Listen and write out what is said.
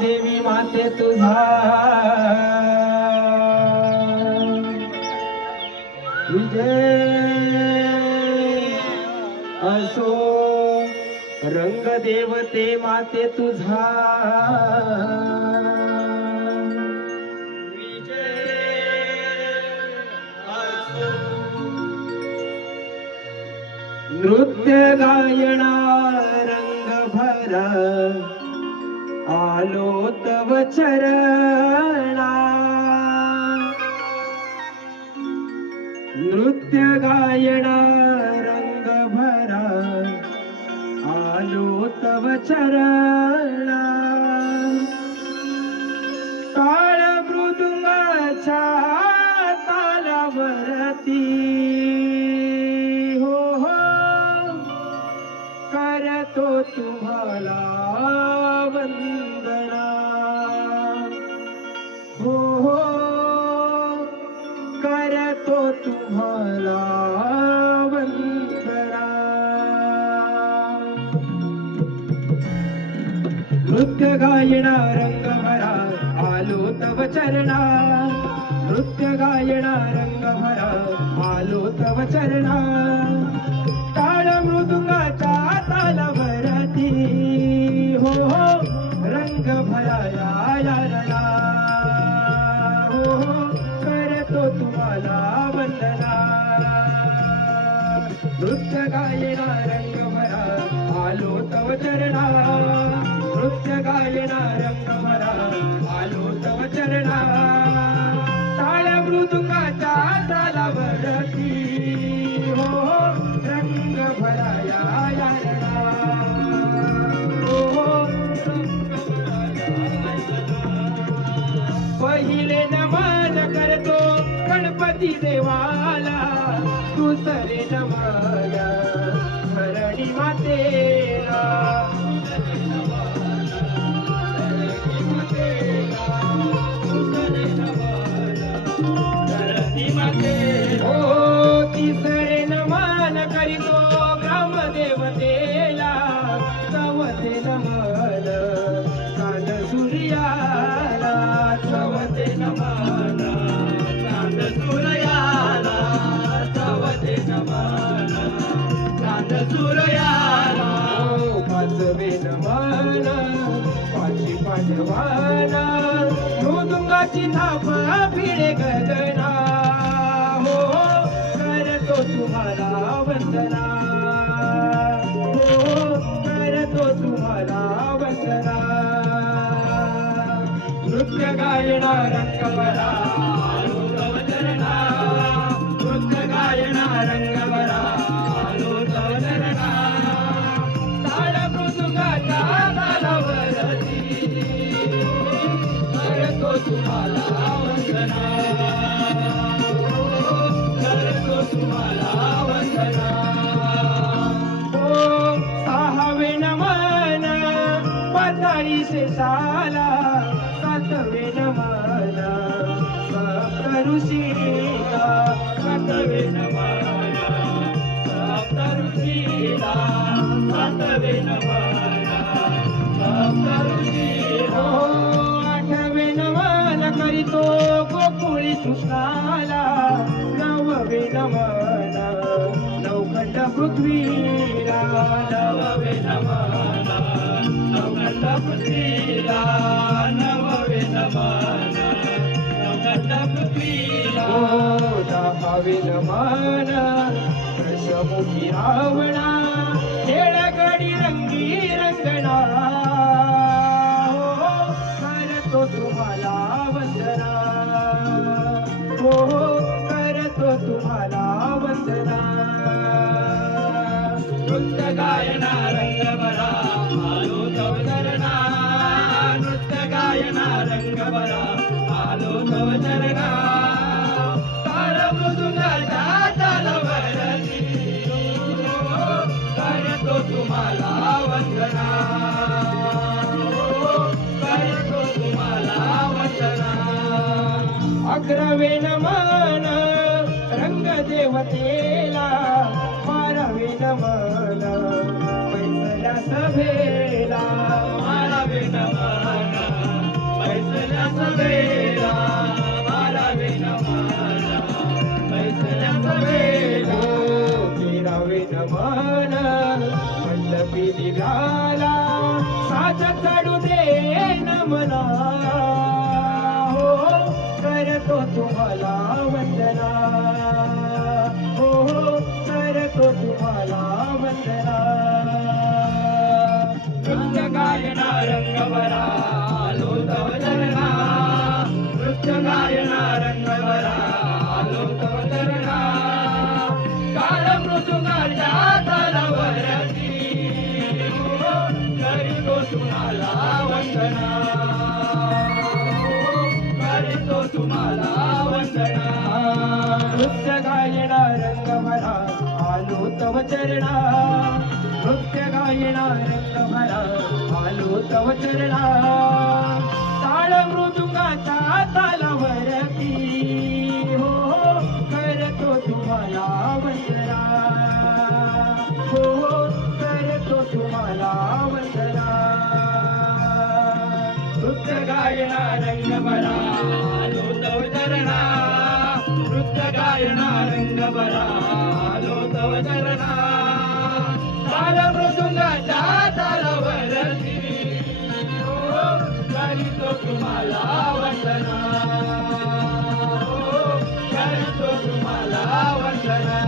देवी माते तुझा विजय असो, रंग देवते माते तुझा नृत्य गायना रंग भरा आलो तव चरणा, नृत्य गायना रंग भरा आलो तव चरणा, टाळ मृदुंगाच्या तालावरती करतो तुम्हाला वंदना, हो हो करतो तुम्हाला वंदना. नृत्य गायना रंग भरा आलो तव चरणा, नृत्य गायना रंग भरा आलो तव चरणा, टाळ मृदुंगाच्या तालावरती हो हो रंग भराया याला, हो हो करतो तुम्हाला वंदना. नृत्य गायना रंग भरा आलो तव चरणा, नृत्य गायना रंग भरा आलो तव चरणा, टाळ मृदुंगाच्या तालावरती हो हो रंग भराया याला, हो हो रंग भराया. पहिले नमन करतो गणपती देवाला, दुसरे नमन धरणी मातेला, हो तिसरे नमन करीतो ग्रामदेवतेला, चवथे नमन चांद सूर्याला, चवथे नमन चांद सूर्याला, चवथे नमन चांद सूर्याला. पाचवे नमन पाची पांडवाना, मृदुंगाची थाप भिडे गगना, हो करतो तुम्हाला वंदना, हो करतो तुम्हाला वंदना. नृत्य गायना रंग भरा आलो तव चरणा, नृत्य गायना रंग भरा आलो तव चरणा, टाळ मृदुंगाच्या तालावरती करतो तुम्हाला वंदना, करतो तुम्हाला वंदना. ओ सहावे नमन पाताळी शेषाला, सातवे नमन सप्त ऋषीला, सातवे नमन सप्त ऋषीला, सातवे नमन सप्त ऋषीला. आठवे नमन करीतो गोकुळी कृष्णाला, नववे नमन नवखंड पृथ्वीला, नववे नमन नवखंड पृथ्वीला, नववे नमन नवखंड पृथ्वीला. दहावे नमन वृषमुखी रावणा, खेळगडी रंगी रंगणा, करतो तुम्हाला वंदना, हो करतो तुम्हाला वंदना. नृत्य गायना रंग भरा आलो तव चरणा, नृत्य गायना रंग भरा आलो तव चरणा, टाळ मृदुंगाच्या तालावरती करतो तुम्हाला वंदना, करतो तुम्हाला वंदना. अकरावे नमन रंग देवतेला, बारावे नमन पैसल्या सभेला, बारावे नमन चढू दे नमना हो करतो तुम्हाला वंदना हो करतो तुम्हाला वंदना नृत्य गायना रंगवरा आलो तव चरणा नृत्य गायना रंगवरा आलो तव चरणा काल मृदुंगाच्या तालावरती करीतो तुम्हाला वंदना करीतो तुम्हाला वंदना नृत्य गायना रंगवरा आलो तव चरणा नृत्य गायना रंगभरा आलो तव चरणा ताळ मृदुंगाच्या तालावरती हो करतो तुम्हाला वंदना हो करतो तुम्हाला वंदना नृत्य गायना रंगभरा आलो तव चरणा नृत्य गायना रंगभरा आलो तव चरणा ताल मृदुंगाच्या तालावरती हो करीतो तुम्हाला वंदना हो करतो तुम्हाला वंदना